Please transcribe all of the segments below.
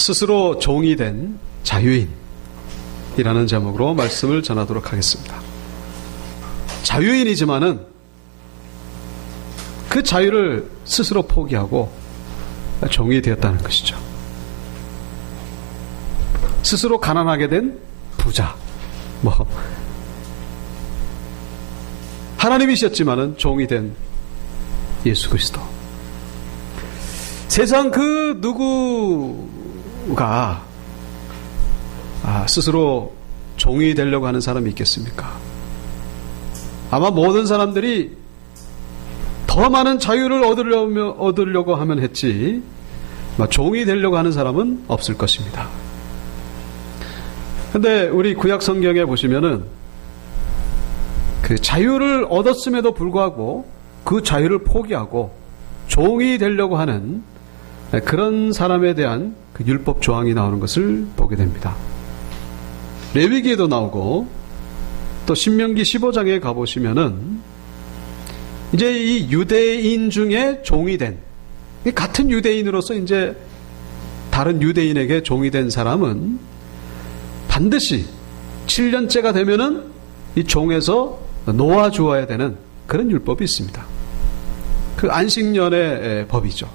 스스로 종이 된 자유인이라는 제목으로 말씀을 전하도록 하겠습니다. 자유인이지만은 그 자유를 스스로 포기하고 종이 되었다는 것이죠. 스스로 가난하게 된 부자, 하나님이셨지만은 종이 된 예수 그리스도. 세상 그 누구가 스스로 종이 되려고 하는 사람이 있겠습니까? 아마 모든 사람들이 더 많은 자유를 얻으려고 하면 했지 종이 되려고 하는 사람은 없을 것입니다. 근데 우리 구약 성경에 보시면은 그 자유를 얻었음에도 불구하고 그 자유를 포기하고 종이 되려고 하는 그런 사람에 대한 그 율법 조항이 나오는 것을 보게 됩니다. 레위기에도 나오고 또 신명기 15장에 가보시면은 이제 이 유대인 중에 종이 된, 같은 유대인으로서 이제 다른 유대인에게 종이 된 사람은 반드시 7년째가 되면은 이 종에서 놓아주어야 되는 그런 율법이 있습니다. 그 안식년의 법이죠.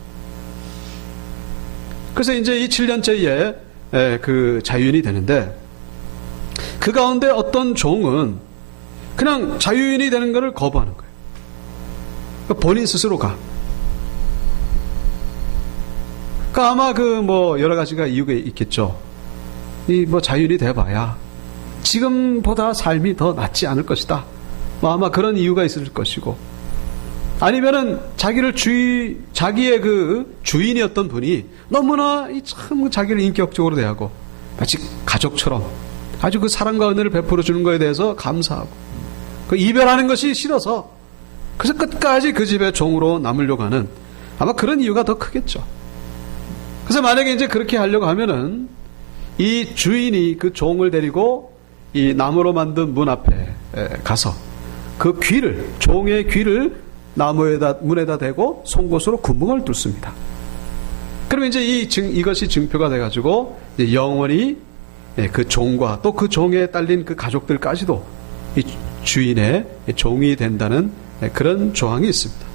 그래서 이제 이 7년째에 그 자유인이 되는데, 그 가운데 어떤 종은 그냥 자유인이 되는 것을 거부하는 거예요. 본인 스스로가. 그러니까 아마 여러 가지가 이유가 있겠죠. 자유인이 돼봐야 지금보다 삶이 더 낫지 않을 것이다. 아마 그런 이유가 있을 것이고, 아니면은 자기의 그 주인이었던 분이 너무나 참 자기를 인격적으로 대하고 마치 가족처럼 아주 그 사랑과 은혜를 베풀어 주는 것에 대해서 감사하고, 그 이별하는 것이 싫어서 그래서 끝까지 그 집의 종으로 남으려고 하는 아마 그런 이유가 더 크겠죠. 그래서 만약에 이제 그렇게 하려고 하면은 이 주인이 그 종을 데리고 이 나무로 만든 문 앞에 가서 그 종의 귀를 문에다 대고 송곳으로 구멍을 뚫습니다. 그러면 이제 이것이 증표가 돼가지고 이제 영원히 그 종과 또 그 종에 딸린 그 가족들까지도 이 주인의 종이 된다는 그런 조항이 있습니다.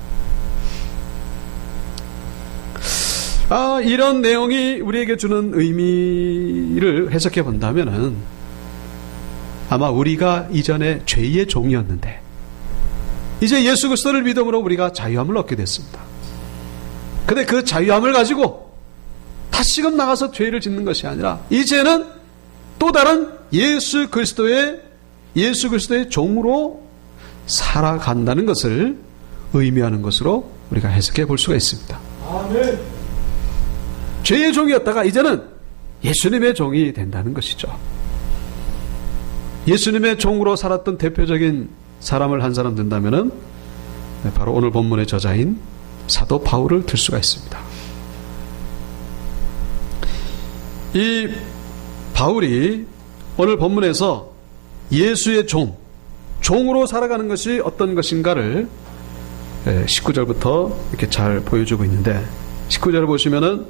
이런 내용이 우리에게 주는 의미를 해석해 본다면은 아마 우리가 이전에 죄의 종이었는데 이제 예수 그리스도를 믿음으로 우리가 자유함을 얻게 됐습니다. 근데 그 자유함을 가지고 다시금 나가서 죄를 짓는 것이 아니라 이제는 또 다른 예수 그리스도의 종으로 살아간다는 것을 의미하는 것으로 우리가 해석해 볼 수가 있습니다. 아멘. 죄의 종이었다가 이제는 예수님의 종이 된다는 것이죠. 예수님의 종으로 살았던 대표적인 사람을 한 사람 든다면은 바로 오늘 본문의 저자인 사도 바울을 들 수가 있습니다. 이 바울이 오늘 본문에서 예수의 종으로 살아가는 것이 어떤 것인가를 19절부터 이렇게 잘 보여주고 있는데, 19절을 보시면은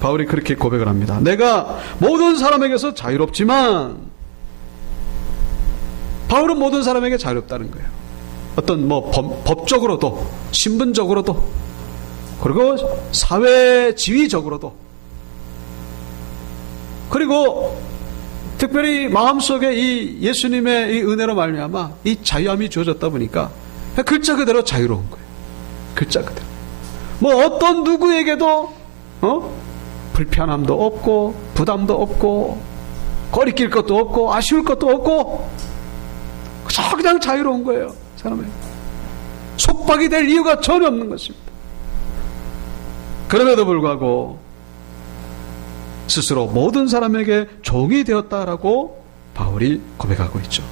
바울이 그렇게 고백을 합니다. 내가 모든 사람에게서 자유롭지만, 바울은 모든 사람에게 자유롭다는 거예요. 어떤 법적으로도, 신분적으로도, 그리고 사회 지위적으로도, 그리고 특별히 마음속에 이 예수님의 이 은혜로 말미암아 이 자유함이 주어졌다 보니까 글자 그대로 자유로운 거예요. 글자 그대로. 어떤 누구에게도 불편함도 없고 부담도 없고 거리낄 것도 없고 아쉬울 것도 없고 그냥 자유로운 거예요. 사람에게 속박이 될 이유가 전혀 없는 것입니다. 그럼에도 불구하고 스스로 모든 사람에게 종이 되었다라고 바울이 고백하고 있죠.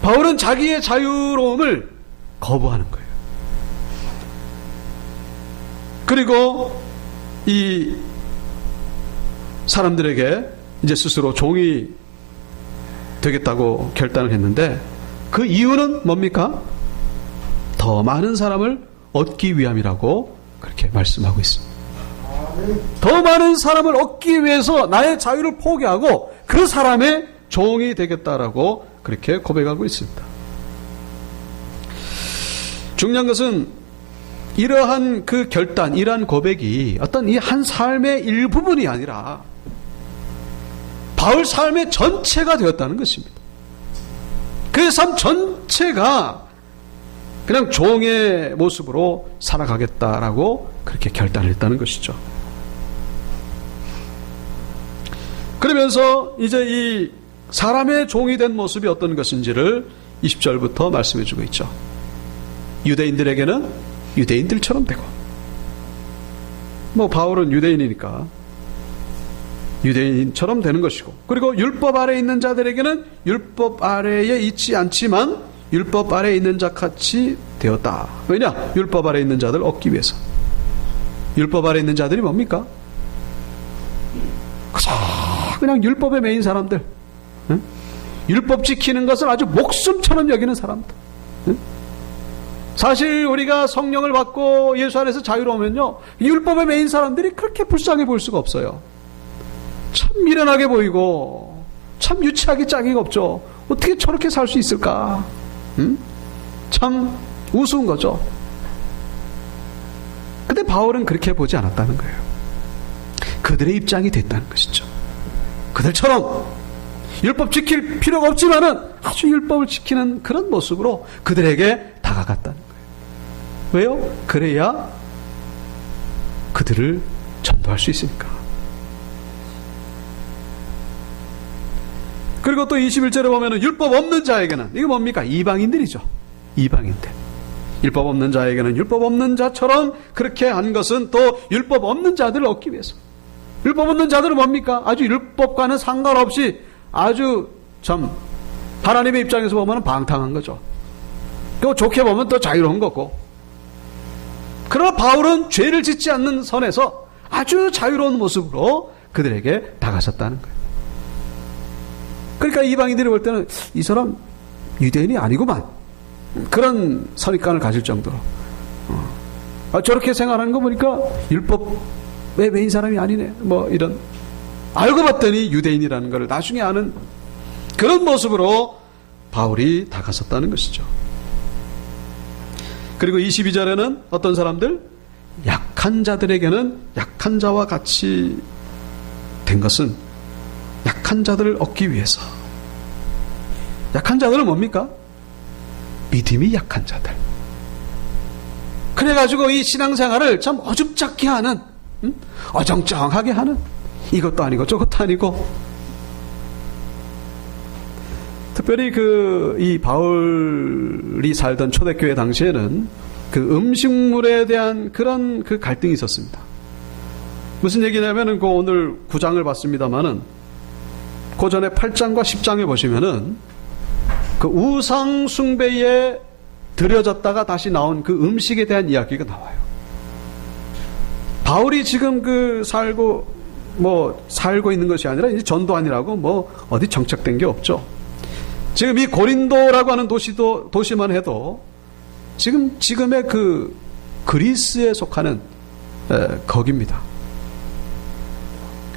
바울은 자기의 자유로움을 거부하는 거예요. 그리고 이 사람들에게 이제 스스로 종이 되겠다고 결단을 했는데, 그 이유는 뭡니까? 더 많은 사람을 얻기 위함이라고 그렇게 말씀하고 있습니다. 더 많은 사람을 얻기 위해서 나의 자유를 포기하고 그 사람의 종이 되겠다라고 그렇게 고백하고 있습니다. 중요한 것은 이러한 그 결단, 이러한 고백이 어떤 이 한 삶의 일부분이 아니라 바울 삶의 전체가 되었다는 것입니다. 그 삶 전체가 그냥 종의 모습으로 살아가겠다라고 그렇게 결단을 했다는 것이죠. 그러면서 이제 이 사람의 종이 된 모습이 어떤 것인지를 20절부터 말씀해 주고 있죠. 유대인들에게는 유대인들처럼 되고, 뭐 바울은 유대인이니까 유대인처럼 되는 것이고, 그리고 율법 아래에 있는 자들에게는 율법 아래에 있지 않지만 율법 아래에 있는 자 같이 되었다. 왜냐? 율법 아래에 있는 자들 얻기 위해서. 율법 아래에 있는 자들이 뭡니까? 그냥 율법에 매인 사람들, 응? 율법 지키는 것을 아주 목숨처럼 여기는 사람들. 응? 사실 우리가 성령을 받고 예수 안에서 자유로우면요, 율법에 매인 사람들이 그렇게 불쌍해 보일 수가 없어요. 참 미련하게 보이고 참 유치하게 짝이가 없죠. 어떻게 저렇게 살 수 있을까? 응? 참 우스운 거죠. 근데 바울은 그렇게 보지 않았다는 거예요. 그들의 입장이 됐다는 것이죠. 그들처럼 율법 지킬 필요가 없지만은 아주 율법을 지키는 그런 모습으로 그들에게 다가갔다는 거예요. 왜요? 그래야 그들을 전도할 수 있으니까. 그리고 또 21절에 보면은 율법 없는 자에게는, 이게 뭡니까? 이방인들이죠. 이방인들. 율법 없는 자에게는 율법 없는 자처럼 그렇게 한 것은 또 율법 없는 자들을 얻기 위해서. 율법 없는 자들은 뭡니까? 아주 율법과는 상관없이 아주 참 하나님의 입장에서 보면 방탕한 거죠. 그리고 좋게 보면 또 자유로운 거고. 그러나 바울은 죄를 짓지 않는 선에서 아주 자유로운 모습으로 그들에게 다가섰다는 거예요. 그러니까 이방인들이 볼 때는 이 사람 유대인이 아니구만, 그런 선입관을 가질 정도로 저렇게 생활하는 거 보니까 율법에 매인 사람이 아니네, 뭐 이런. 알고 봤더니 유대인이라는 걸 나중에 아는 그런 모습으로 바울이 다가섰다는 것이죠. 그리고 22절에는 어떤 사람들? 약한 자들에게는 약한 자와 같이 된 것은 약한 자들을 얻기 위해서. 약한 자들은 뭡니까? 믿음이 약한 자들. 그래가지고 이 신앙생활을 참 어줍잖게 하는, 어정쩡하게 하는, 이것도 아니고 저것도 아니고. 특별히 이 바울이 살던 초대교회 당시에는 그 음식물에 대한 그런 그 갈등이 있었습니다. 무슨 얘기냐면은 오늘 9장을 봤습니다만은 그 전에 8장과 10장에 보시면은 그 우상 숭배에 들여졌다가 다시 나온 그 음식에 대한 이야기가 나와요. 바울이 지금 살고 있는 것이 아니라 이제 전도안이라고 어디 정착된 게 없죠. 지금 이 고린도라고 하는 도시만 해도 지금의 그 그리스에 속하는 거기입니다.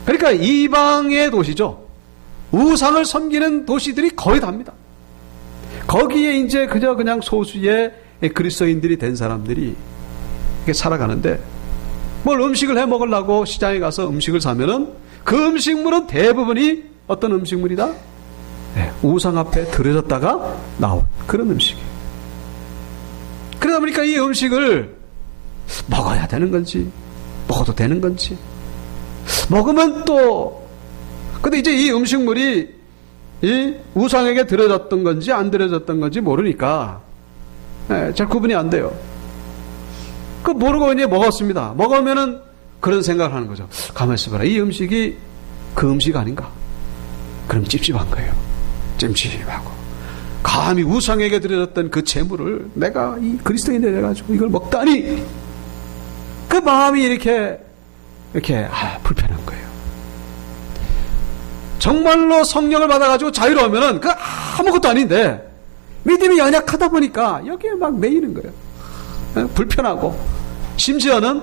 그러니까 이방의 도시죠. 우상을 섬기는 도시들이 거의 답니다. 거기에 이제 그냥 소수의 그리스도인들이 된 사람들이 이렇게 살아가는데, 뭘 음식을 해 먹으려고 시장에 가서 음식을 사면은 그 음식물은 대부분이 어떤 음식물이다? 우상 앞에 들여졌다가 나온 그런 음식이에요. 그러다 보니까 이 음식을 먹어야 되는 건지, 먹어도 되는 건지, 먹으면 또, 근데 이제 이 음식물이 이 우상에게 들여졌던 건지 안 들여졌던 건지 모르니까 잘 구분이 안 돼요. 그 모르고 이제 먹었습니다. 먹으면은 그런 생각을 하는 거죠. 가만히 있어봐라. 이 음식이 그 음식 아닌가? 그럼 찝찝한 거예요. 찜찜하고. 감히 우상에게 드려졌던 그 재물을 내가 이 그리스도인이 돼가지고 이걸 먹다니, 그 마음이 이렇게 불편한 거예요. 정말로 성령을 받아가지고 자유로우면은 그 아무것도 아닌데 믿음이 연약하다 보니까 여기에 막 매이는 거예요. 불편하고, 심지어는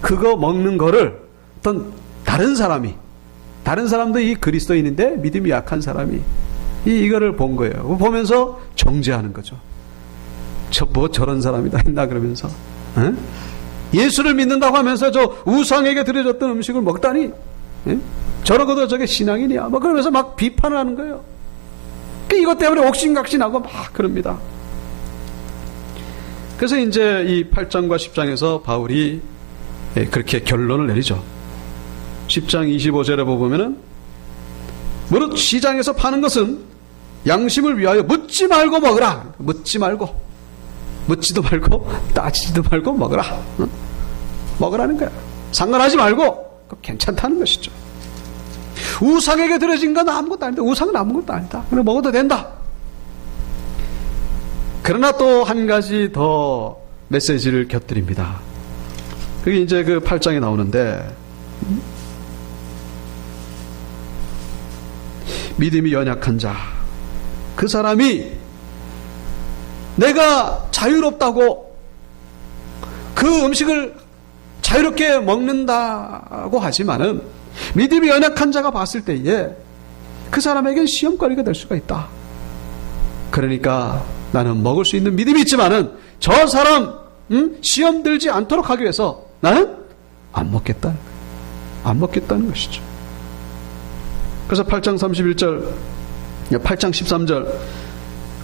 그거 먹는 거를 어떤 다른 사람도 이 그리스도인인데 믿음이 약한 사람이 이거를 본 거예요. 보면서 정죄하는 거죠. 저런 사람이다 했나 그러면서. 에? 예수를 믿는다고 하면서 저 우상에게 드려졌던 음식을 먹다니, 에? 저러고도 저게 신앙이냐 뭐 그러면서 막 비판을 하는 거예요. 이것 때문에 옥신각신하고 막 그럽니다. 그래서 이제 이 8장과 10장에서 바울이 그렇게 결론을 내리죠. 10장 25절에 보면은 무릇 시장에서 파는 것은 양심을 위하여 묻지 말고 먹으라. 묻지도 말고 따지지도 말고 먹으라. 응? 먹으라는 거야. 상관하지 말고 괜찮다는 것이죠. 우상에게 드려진 건 아무것도 아니다. 우상은 아무것도 아니다. 그래 먹어도 된다. 그러나 또 한 가지 더 메시지를 곁들입니다. 그게 이제 그 8장에 나오는데, 믿음이 연약한 자, 그 사람이 내가 자유롭다고 그 음식을 자유롭게 먹는다고 하지만은 믿음이 연약한 자가 봤을 때에 그 사람에겐 시험거리가 될 수가 있다. 그러니까 나는 먹을 수 있는 믿음이 있지만은 저 사람 시험 들지 않도록 하기 위해서 나는 안 먹겠다는 것이죠. 그래서 8장 31절, 8장 13절,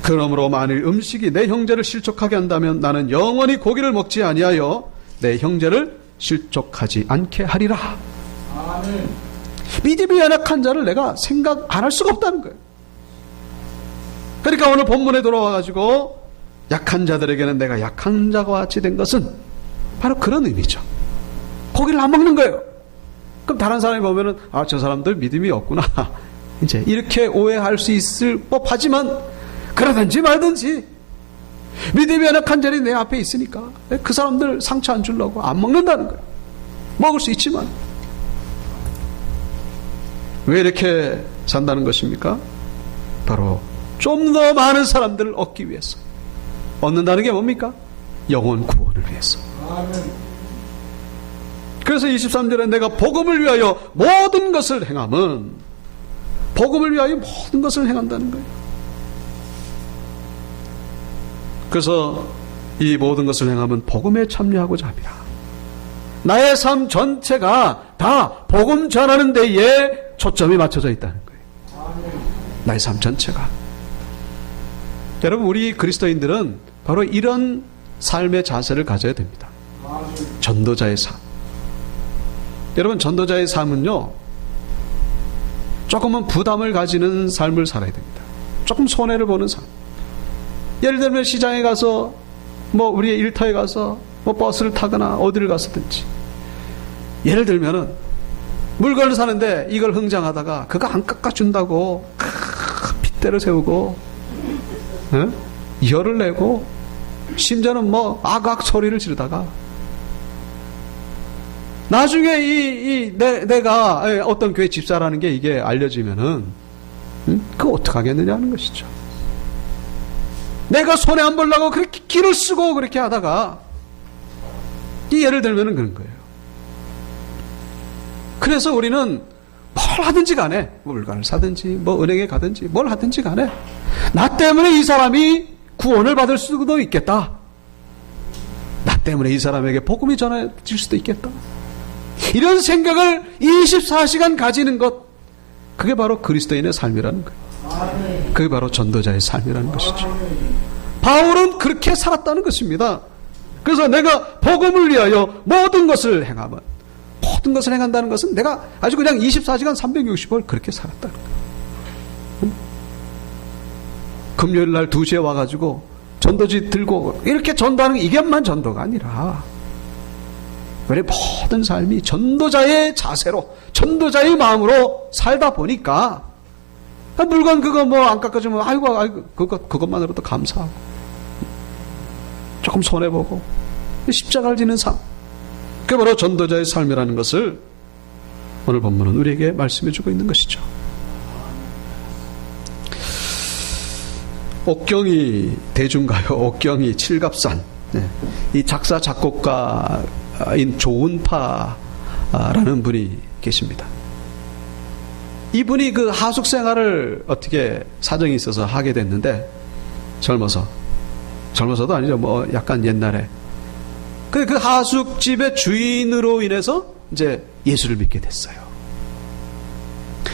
그러므로 만일 음식이 내 형제를 실족하게 한다면 나는 영원히 고기를 먹지 아니하여 내 형제를 실족하지 않게 하리라. 아멘. 믿음이 연약한 자를 내가 생각 안 할 수가 없다는 거예요. 그러니까 오늘 본문에 돌아와가지고 약한 자들에게는 내가 약한 자와 같이 된 것은 바로 그런 의미죠. 고기를 안 먹는 거예요. 그럼 다른 사람이 보면은 저 사람들 믿음이 없구나 이제 이렇게 오해할 수 있을 법하지만 그러든지 말든지 믿음이 연약한 자들이 내 앞에 있으니까 그 사람들 상처 안 주려고 안 먹는다는 거예요. 먹을 수 있지만 왜 이렇게 산다는 것입니까? 바로 좀 더 많은 사람들을 얻기 위해서. 얻는다는 게 뭡니까? 영혼 구원을 위해서. 그래서 23절에 내가 복음을 위하여 모든 것을 행함은, 복음을 위하여 모든 것을 행한다는 거예요. 그래서 이 모든 것을 행함은 복음에 참여하고자 합니다. 나의 삶 전체가 다 복음 전하는 데에 초점이 맞춰져 있다는 거예요. 나의 삶 전체가. 여러분, 우리 그리스도인들은 바로 이런 삶의 자세를 가져야 됩니다. 전도자의 삶. 여러분, 전도자의 삶은요, 조금은 부담을 가지는 삶을 살아야 됩니다. 조금 손해를 보는 삶. 예를 들면 시장에 가서, 우리의 일터에 가서, 버스를 타거나 어디를 가서든지. 예를 들면은 물건을 사는데 이걸 흥정하다가 그거 안 깎아준다고 핏대를 세우고, 열을 내고, 심지어는 악악 소리를 지르다가, 나중에 내가 어떤 교회 집사라는 게 이게 알려지면은, 그거 어떡하겠느냐 하는 것이죠. 내가 손해 안 보려고 그렇게 기를 쓰고 그렇게 하다가, 예를 들면은 그런 거예요. 그래서 우리는 뭘 하든지 간에, 물건을 사든지, 은행에 가든지, 뭘 하든지 간에, 나 때문에 이 사람이 구원을 받을 수도 있겠다. 나 때문에 이 사람에게 복음이 전해질 수도 있겠다. 이런 생각을 24시간 가지는 것, 그게 바로 그리스도인의 삶이라는 거예요. 그게 바로 전도자의 삶이라는 것이죠. 바울은 그렇게 살았다는 것입니다. 그래서 내가 복음을 위하여 모든 것을 행하면, 모든 것을 행한다는 것은 내가 아주 그냥 24시간 365일 그렇게 살았다는 거예요. 금요일 날 2시에 와가지고 전도지 들고 이렇게 전도하는 이것만 전도가 아니라, 우리 모든 삶이 전도자의 자세로, 전도자의 마음으로 살다 보니까, 물건 그거 안 깎아주면 아이고 그것만으로도 감사하고, 조금 손해보고 십자가를 지는 삶, 그게 바로 전도자의 삶이라는 것을 오늘 본문은 우리에게 말씀해주고 있는 것이죠. 옥경이 대중가요, 옥경이 칠갑산, 이 작사 작곡가인 조은파 라는 분이 계십니다. 이분이 그 하숙 생활을 어떻게 사정이 있어서 하게 됐는데, 젊어서도 아니죠. 뭐 약간 옛날에. 그 하숙집의 주인으로 인해서 이제 예수를 믿게 됐어요.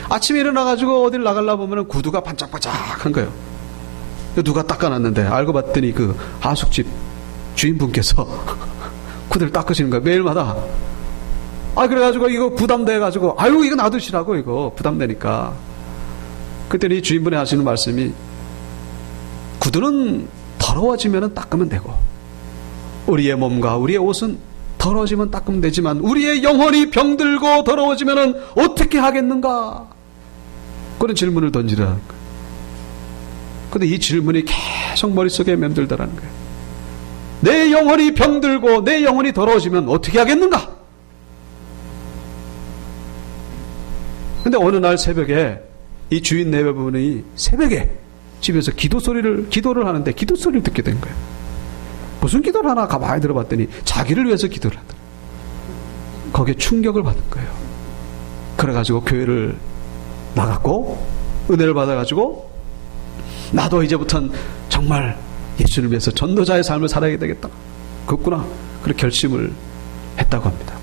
아침에 일어나가지고 어딜 나가려고 보면 구두가 반짝반짝한 거예요. 누가 닦아놨는데 알고 봤더니 그 하숙집 주인분께서 구두를 닦으시는 거예요. 매일마다. 그래가지고 이거 부담돼가지고, 이거 놔두시라고, 이거 부담되니까. 그랬더니 주인분이 하시는 말씀이, 구두는 더러워지면 닦으면 되고, 우리의 몸과 우리의 옷은 더러워지면 닦으면 되지만, 우리의 영혼이 병들고 더러워지면 어떻게 하겠는가? 그런 질문을 던지라는 거예요. 근데 이 질문이 계속 머릿속에 맴돌더라는 거예요. 내 영혼이 병들고 내 영혼이 더러워지면 어떻게 하겠는가? 근데 어느 날 새벽에 이 주인 내외분이 새벽에 집에서 기도를 하는데 기도 소리를 듣게 된 거예요. 무슨 기도를 하나 가만히 들어봤더니 자기를 위해서 기도를 하더라. 거기에 충격을 받은 거예요. 그래가지고 교회를 나갔고 은혜를 받아가지고 나도 이제부터는 정말 예수를 위해서 전도자의 삶을 살아야 되겠다. 그렇구나. 그렇게 결심을 했다고 합니다.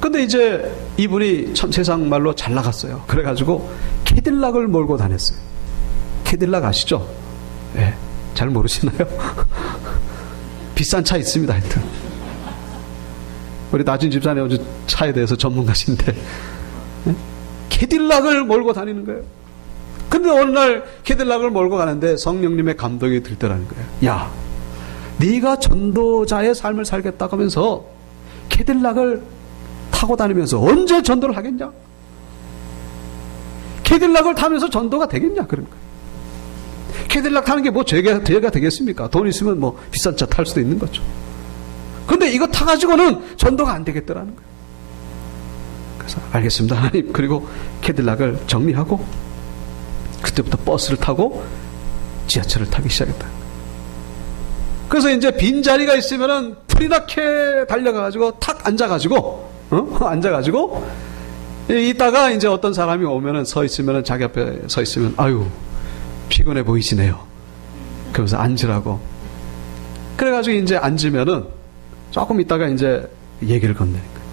근데 이제 이분이 참 세상 말로 잘 나갔어요. 그래가지고 캐딜락을 몰고 다녔어요. 캐딜락 아시죠? 네, 잘 모르시나요? 비싼 차 있습니다. 하여튼 우리 나진 집사님 아주 차에 대해서 전문가신데 네? 캐딜락을 몰고 다니는 거예요. 근데 어느 날 캐딜락을 몰고 가는데 성령님의 감동이 들더라는 거예요. 야, 네가 전도자의 삶을 살겠다고 하면서 캐딜락을 타고 다니면서 언제 전도를 하겠냐? 캐딜락을 타면서 전도가 되겠냐? 그런 거예요. 캐딜락 타는 게 뭐 죄가 되겠습니까? 돈 있으면 뭐 비싼 차 탈 수도 있는 거죠. 근데 이거 타가지고는 전도가 안 되겠더라는 거예요. 그래서 알겠습니다, 하나님. 그리고 캐딜락을 정리하고 그때부터 버스를 타고 지하철을 타기 시작했다. 그래서 이제 빈자리가 있으면은 프리나케 달려가가지고 탁 앉아가지고 이따가 이제 어떤 사람이 오면은 자기 앞에 서 있으면 아유 피곤해 보이시네요. 그러면서 앉으라고. 그래가지고 이제 앉으면은 조금 있다가 이제 얘기를 건네는 거예요.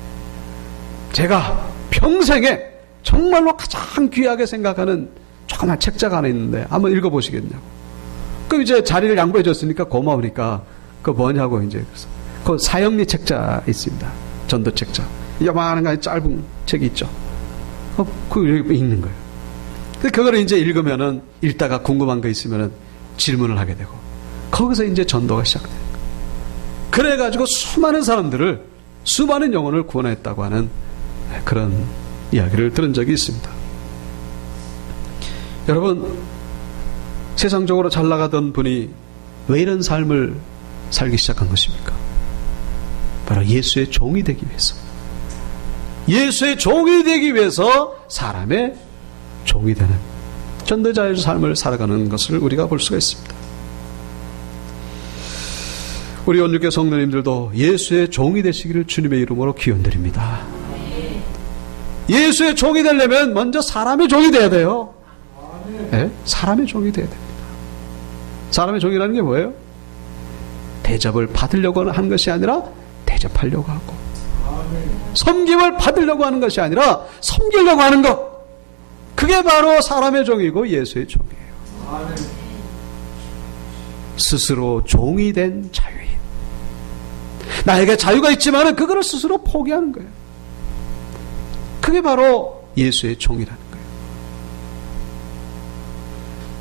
제가 평생에 정말로 가장 귀하게 생각하는 조그만 책자가 하나 있는데 한번 읽어보시겠냐고. 그럼 이제 자리를 양보해 줬으니까 고마우니까 그거 뭐냐고 이제 그 사형리 책자 있습니다. 전도 책자. 요만한 짧은 책이 있죠. 그거 읽는 거예요. 근데 그거를 이제 읽으면은 읽다가 궁금한 거 있으면은 질문을 하게 되고 거기서 이제 전도가 시작돼요. 그래가지고 수많은 영혼을 구원했다고 하는 그런 이야기를 들은 적이 있습니다. 여러분, 세상적으로 잘 나가던 분이 왜 이런 삶을 살기 시작한 것입니까? 바로 예수의 종이 되기 위해서. 예수의 종이 되기 위해서 사람의 종이 되는 전도자의 삶을 살아가는 것을 우리가 볼 수가 있습니다. 우리 온유교 성도님들도 예수의 종이 되시기를 주님의 이름으로 기원드립니다. 예수의 종이 되려면 먼저 사람의 종이 돼야 돼요. 네? 사람의 종이 돼야 됩니다. 사람의 종이라는 게 뭐예요? 대접을 받으려고 하는 것이 아니라 대접하려고 하고, 섬김을 받으려고 하는 것이 아니라 섬기려고 하는 것, 그게 바로 사람의 종이고 예수의 종이에요. 스스로 종이 된 자유인, 나에게 자유가 있지만 그거를 스스로 포기하는 거예요. 그게 바로 예수의 종이라는 거예요.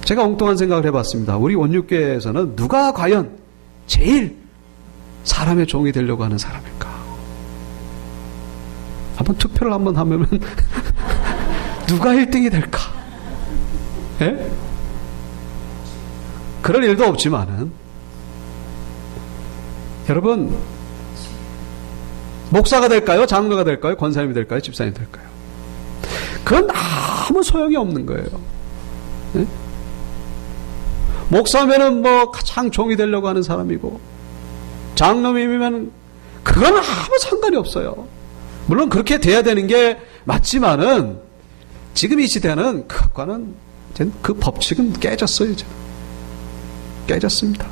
제가 엉뚱한 생각을 해봤습니다. 우리 온육교회에서는 누가 과연 제일 사람의 종이 되려고 하는 사람일까? 한번 투표를 한번 하면 누가 1등이 될까? 예? 그럴 일도 없지만은 여러분, 목사가 될까요? 장로가 될까요? 권사님이 될까요? 집사님이 될까요? 그건 아무 소용이 없는 거예요. 예? 목사면은 뭐 가장 종이 되려고 하는 사람이고, 장로님이면 그건 아무 상관이 없어요. 물론 그렇게 돼야 되는 게 맞지만은 지금 이 시대는 그것과는 그 법칙은 깨졌어요. 이제. 깨졌습니다.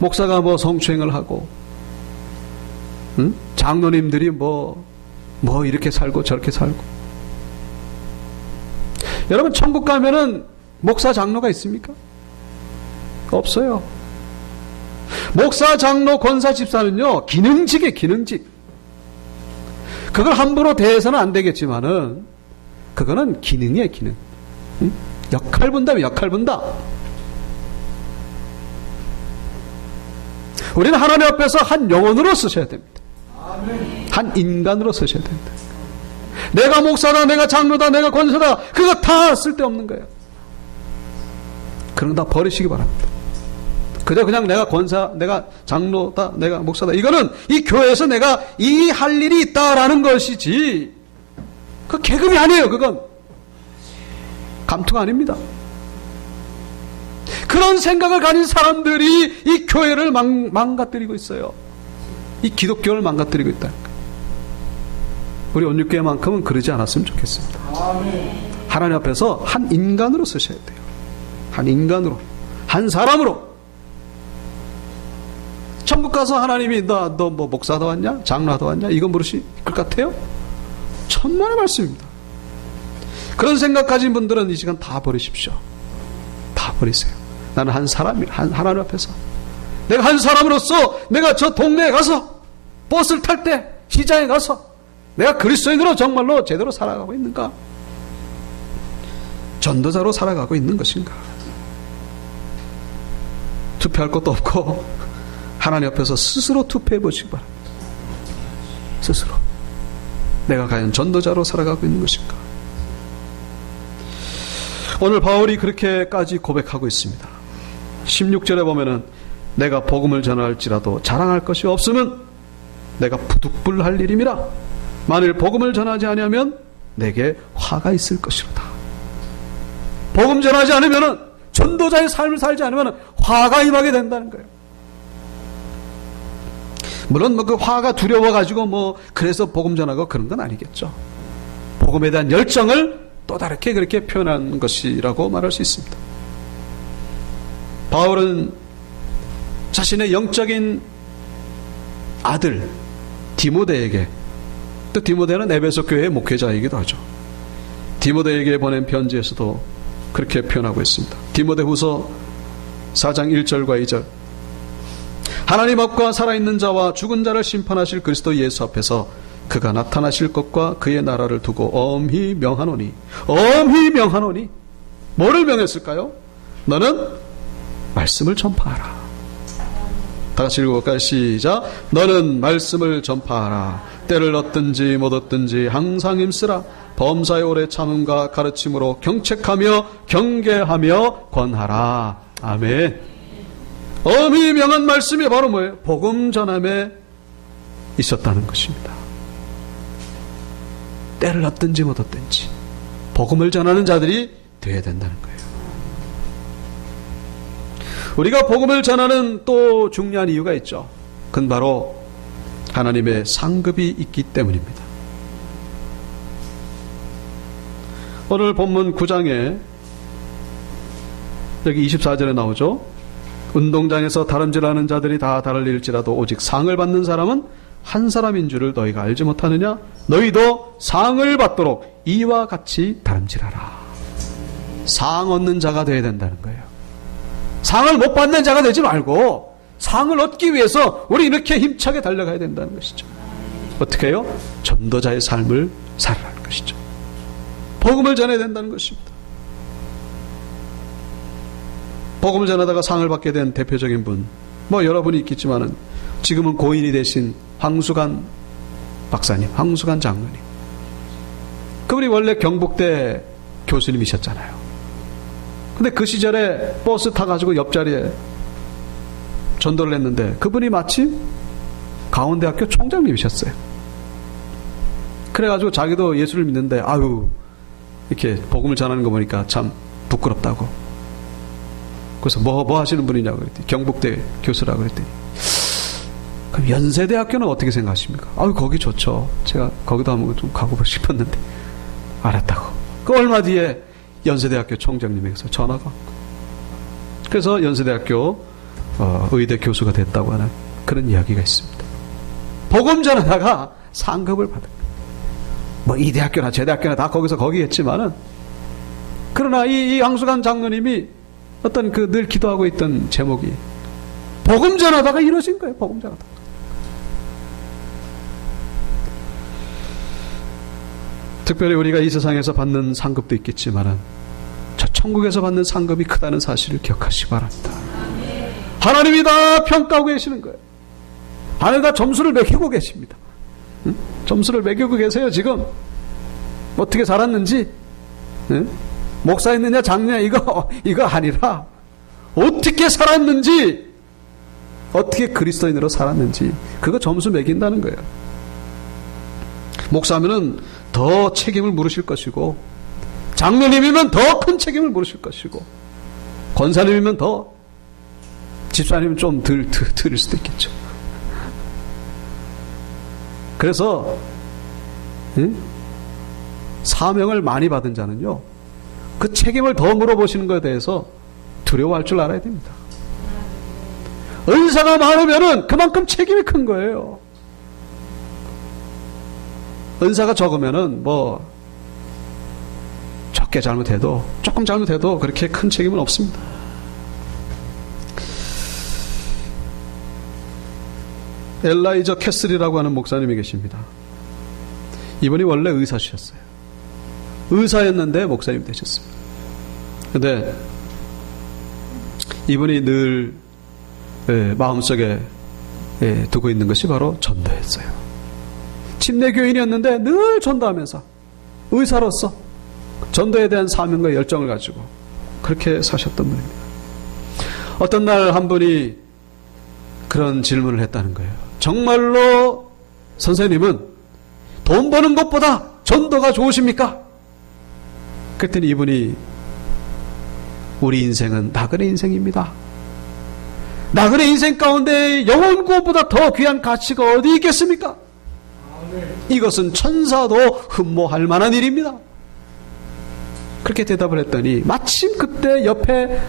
목사가 뭐 성추행을 하고, 장로님들이 뭐 이렇게 살고 저렇게 살고. 여러분, 천국 가면은 목사 장로가 있습니까? 없어요. 목사 장로 권사 집사는요, 기능직이에요. 기능직. 그걸 함부로 대해서는 안 되겠지만은 그거는 기능이에요. 기능. 역할 분담이에요. 역할 분담. 우리는 하나님 앞에서 한 영혼으로 쓰셔야 됩니다. 한 인간으로 쓰셔야 됩니다. 내가 목사다, 내가 장로다, 내가 권사다, 그거 다 쓸데없는 거예요. 그런 거 다 버리시기 바랍니다. 그냥 내가 권사, 내가 장로다, 내가 목사다, 이거는 이 교회에서 내가 이 할 일이 있다라는 것이지, 그 계급이 아니에요. 그건 감투가 아닙니다. 그런 생각을 가진 사람들이 이 교회를 망가뜨리고 있어요. 이 기독교를 망가뜨리고 있다. 우리 온유교회만큼은 그러지 않았으면 좋겠습니다. 하나님 앞에서 한 인간으로 쓰셔야 돼요. 한 인간으로, 한 사람으로. 천국 가서 하나님이 너 뭐 목사도 왔냐? 장로도 왔냐? 이거 물으실 것 같아요? 천만의 말씀입니다. 그런 생각 가진 분들은 이 시간 다 버리십시오. 다 버리세요. 나는 한 사람이야. 하나님 앞에서 내가 한 사람으로서 내가 저 동네에 가서 버스를 탈 때 시장에 가서 내가 그리스도인으로 정말로 제대로 살아가고 있는가? 전도자로 살아가고 있는 것인가? 투표할 것도 없고 하나님 앞에서 스스로 투표해 보시기 바랍니다. 스스로 내가 과연 전도자로 살아가고 있는 것인가? 오늘 바울이 그렇게까지 고백하고 있습니다. 16절에 보면은 내가 복음을 전할지라도 자랑할 것이 없으면 내가 부득불할 일임이라. 만일 복음을 전하지 아니하면 내게 화가 있을 것이로다. 복음 전하지 않으면은, 전도자의 삶을 살지 않으면 화가 임하게 된다는 거예요. 물론 그 화가 두려워가지고 그래서 복음 전하고 그런 건 아니겠죠. 복음에 대한 열정을 또 다르게 그렇게 표현한 것이라고 말할 수 있습니다. 바울은 자신의 영적인 아들 디모데에게, 또 디모데는 에베소 교회의 목회자이기도 하죠. 디모데에게 보낸 편지에서도 그렇게 표현하고 있습니다. 디모데후서 4장 1절과 2절. 하나님 앞과 살아있는 자와 죽은 자를 심판하실 그리스도 예수 앞에서 그가 나타나실 것과 그의 나라를 두고 엄히 명하노니. 엄히 명하노니. 뭐를 명했을까요? 너는 말씀을 전파하라. 다 같이 읽어볼까요? 시작. 너는 말씀을 전파하라. 때를 얻든지 못 얻든지 항상 힘쓰라. 범사의 오래 참음과 가르침으로 경책하며 경계하며 권하라. 아멘. 엄히 명한 말씀이 바로 뭐예요? 복음 전함에 있었다는 것입니다. 때를 얻든지 못 얻든지 복음을 전하는 자들이 되어야 된다는 거예요. 우리가 복음을 전하는 또 중요한 이유가 있죠. 그건 바로 하나님의 상급이 있기 때문입니다. 오늘 본문 9장에 여기 24절에 나오죠. 운동장에서 다름질하는 자들이 다 달을 잃을지라도 오직 상을 받는 사람은 한 사람인 줄을 너희가 알지 못하느냐? 너희도 상을 받도록 이와 같이 다름질하라. 상 얻는 자가 되어야 된다는 거예요. 상을 못 받는 자가 되지 말고 상을 얻기 위해서 우리 이렇게 힘차게 달려가야 된다는 것이죠. 어떻게 해요? 전도자의 삶을 살아가는 것이죠. 복음을 전해야 된다는 것입니다. 복음을 전하다가 상을 받게 된 대표적인 분, 여러분이 있겠지만은 지금은 고인이 되신 황수관 박사님, 황수관 장로님. 그분이 원래 경북대 교수님이셨잖아요. 근데 그 시절에 버스 타가지고 옆자리에 전도를 했는데 그분이 마침 강원대학교 총장님이셨어요. 그래가지고 자기도 예수를 믿는데 이렇게 복음을 전하는 거 보니까 참 부끄럽다고. 그래서 뭐 하시는 분이냐고 그랬더니 경북대 교수라고 그랬더니 그럼 연세대학교는 어떻게 생각하십니까? 아유, 거기 좋죠. 제가 거기도 한번 좀 가보고 싶었는데. 알았다고. 그 얼마 뒤에 연세대학교 총장님에게서 전화가. 그래서 연세대학교 의대 교수가 됐다고 하는 그런 이야기가 있습니다. 복음 전하다가 상급을 받은. 뭐 이 대학교나 제 대학교나 다 거기겠지만은, 그러나 이 양수관 장로님이 어떤 그 늘 기도하고 있던 제목이 복음 전하다가 이루어진 거예요. 복음 전하다가. 특별히 우리가 이 세상에서 받는 상급도 있겠지만은 저 천국에서 받는 상급이 크다는 사실을 기억하시기 바랍니다. 하나님이 다 평가하고 계시는 거예요. 하나님 다 점수를 매기고 계십니다. 응? 점수를 매기고 계세요. 지금 어떻게 살았는지, 응? 목사였느냐 장로냐 이거 아니라 어떻게 살았는지, 어떻게 그리스도인으로 살았는지, 그거 점수 매긴다는 거예요. 목사면은 더 책임을 물으실 것이고, 장로님이면 더 큰 책임을 물으실 것이고, 권사님이면 더, 집사님은 좀 덜일 수도 있겠죠. 그래서 사명을 많이 받은 자는요, 그 책임을 더 물어보시는 것에 대해서 두려워할 줄 알아야 됩니다. 은사가 많으면은 그만큼 책임이 큰 거예요. 은사가 적으면은 뭐 적게 잘못해도, 조금 잘못해도 그렇게 큰 책임은 없습니다. 엘라이저 캐슬이라고 하는 목사님이 계십니다. 이분이 원래 의사셨어요. 의사였는데 목사님 되셨습니다. 근데 이분이 늘 마음속에 두고 있는 것이 바로 전도였어요. 침례교인이었는데 늘 전도하면서 의사로서 전도에 대한 사명과 열정을 가지고 그렇게 사셨던 분입니다. 어떤 날 한 분이 그런 질문을 했다는 거예요. 정말로 선생님은 돈 버는 것보다 전도가 좋으십니까? 그랬더니 이분이 우리 인생은 나그네 인생입니다. 나그네 인생 가운데 영혼 구원보다 더 귀한 가치가 어디 있겠습니까? 이것은 천사도 흠모할 만한 일입니다. 그렇게 대답을 했더니 마침 그때 옆에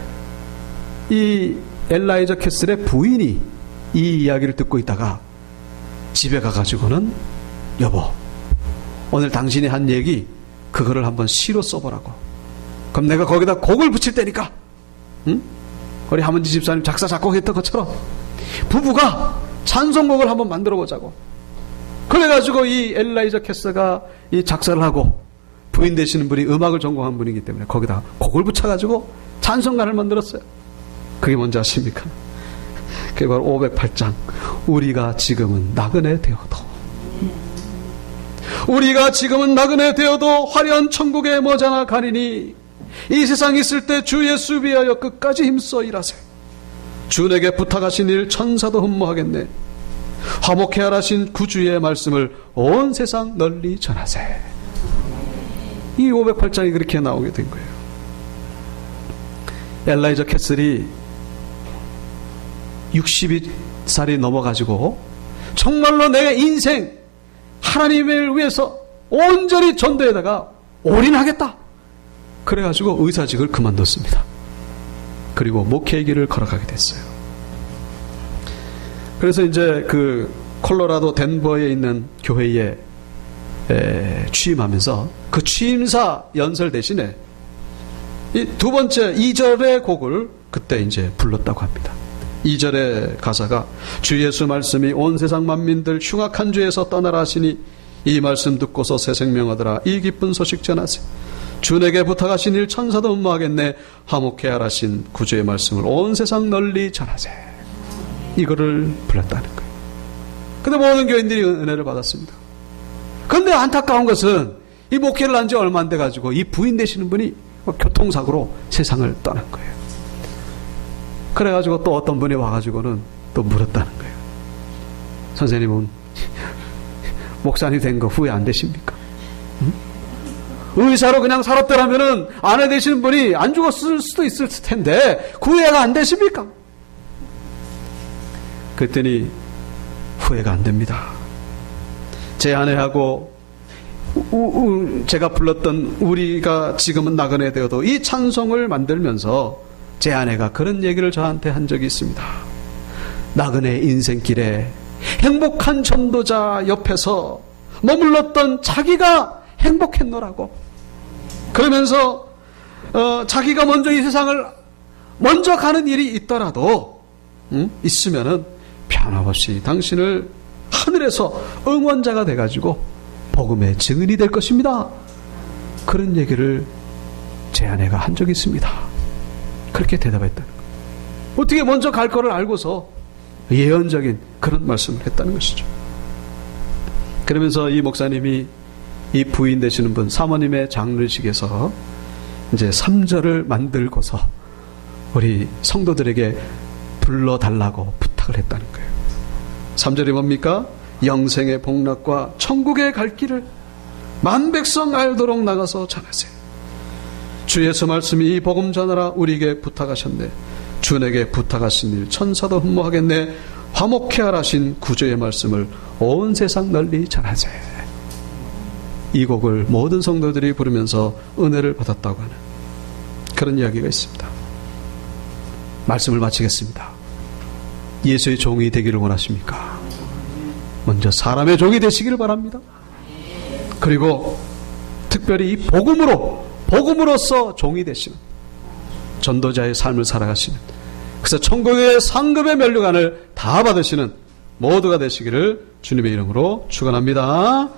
이 엘라이저 캐슬의 부인이 이 이야기를 듣고 있다가 집에 가가지고는 여보, 오늘 당신이 한 얘기 그거를 한번 시로 써보라고. 그럼 내가 거기다 곡을 붙일 테니까, 응? 우리 하문지 집사님 작사 작곡했던 것처럼 부부가 찬송곡을 한번 만들어 보자고. 그래가지고 이 엘라이저 캐스가 이 작사를 하고, 부인 되시는 분이 음악을 전공한 분이기 때문에 거기다 곡을 붙여가지고 찬송가를 만들었어요. 그게 뭔지 아십니까? 그게 바로 508장 우리가 지금은 나그네 되어도, 우리가 지금은 나그네 되어도 화려한 천국에 머지않아 가리니 이 세상 있을 때 주 예수 위하여 끝까지 힘써 일하세. 주 내게 부탁하신 일 천사도 흠모하겠네. 화목해 하라신 구주의 말씀을 온 세상 널리 전하세. 이 508장이 그렇게 나오게 된 거예요. 엘라이저 캐슬이 60살이 넘어가지고 정말로 내 인생 하나님을 위해서 온전히 전도에다가 올인하겠다. 그래가지고 의사직을 그만뒀습니다. 그리고 목회의 길을 걸어가게 됐어요. 그래서 이제 그 콜로라도 덴버에 있는 교회에 취임하면서 그 취임사 연설 대신에 이 두 번째 2절의 곡을 그때 이제 불렀다고 합니다. 2절의 가사가 주 예수 말씀이 온 세상 만민들 흉악한 죄에서 떠나라 하시니 이 말씀 듣고서 새 생명하더라. 이 기쁜 소식 전하세. 주 내게 부탁하신 일 천사도 흠모하겠네. 화목해 하라신 구주의 말씀을 온 세상 널리 전하세. 이거를 불렀다는 거예요. 근데 모든 교인들이 은혜를 받았습니다. 그런데 안타까운 것은 이 목회를 한 지 얼마 안 돼가지고 이 부인 되시는 분이 교통사고로 세상을 떠난 거예요. 그래가지고 또 어떤 분이 와가지고는 또 물었다는 거예요. 선생님은 목사님 된 거 후회 안 되십니까? 응? 의사로 그냥 살았더라면은 아내 되시는 분이 안 죽었을 수도 있을 텐데 후회가 안 되십니까? 그랬더니 후회가 안 됩니다. 제 아내하고 제가 불렀던 우리가 지금은 나그네 되어도 이 찬송을 만들면서 제 아내가 그런 얘기를 저한테 한 적이 있습니다. 나그네 인생길에 행복한 전도자 옆에서 머물렀던 자기가 행복했노라고. 그러면서 자기가 먼저 이 세상을 먼저 가는 일이 있더라도 있으면은 변함없이 당신을 하늘에서 응원자가 돼가지고 복음의 증인이 될 것입니다. 그런 얘기를 제 아내가 한 적이 있습니다. 그렇게 대답했다는 거예요. 어떻게 먼저 갈 거를 알고서 예언적인 그런 말씀을 했다는 것이죠. 그러면서 이 목사님이 이 부인 되시는 분 사모님의 장례식에서 이제 3절을 만들고서 우리 성도들에게 불러달라고 부탁을 했다는 거예요. 3절이 뭡니까? 영생의 복락과 천국에 갈 길을 만백성 알도록 나가서 전하세요. 주 예수 말씀이 이 복음 전하라 우리에게 부탁하셨네. 주에게 부탁하신 일 천사도 흠모하겠네. 화목케 하라신 구주의 말씀을 온 세상 널리 전하세. 이 곡을 모든 성도들이 부르면서 은혜를 받았다고 하는 그런 이야기가 있습니다. 말씀을 마치겠습니다. 예수의 종이 되기를 원하십니까? 먼저 사람의 종이 되시기를 바랍니다. 그리고 특별히 이 복음으로서 종이 되시는 전도자의 삶을 살아가시는, 그래서 천국의 상급의 면류관을 다 받으시는 모두가 되시기를 주님의 이름으로 축원합니다.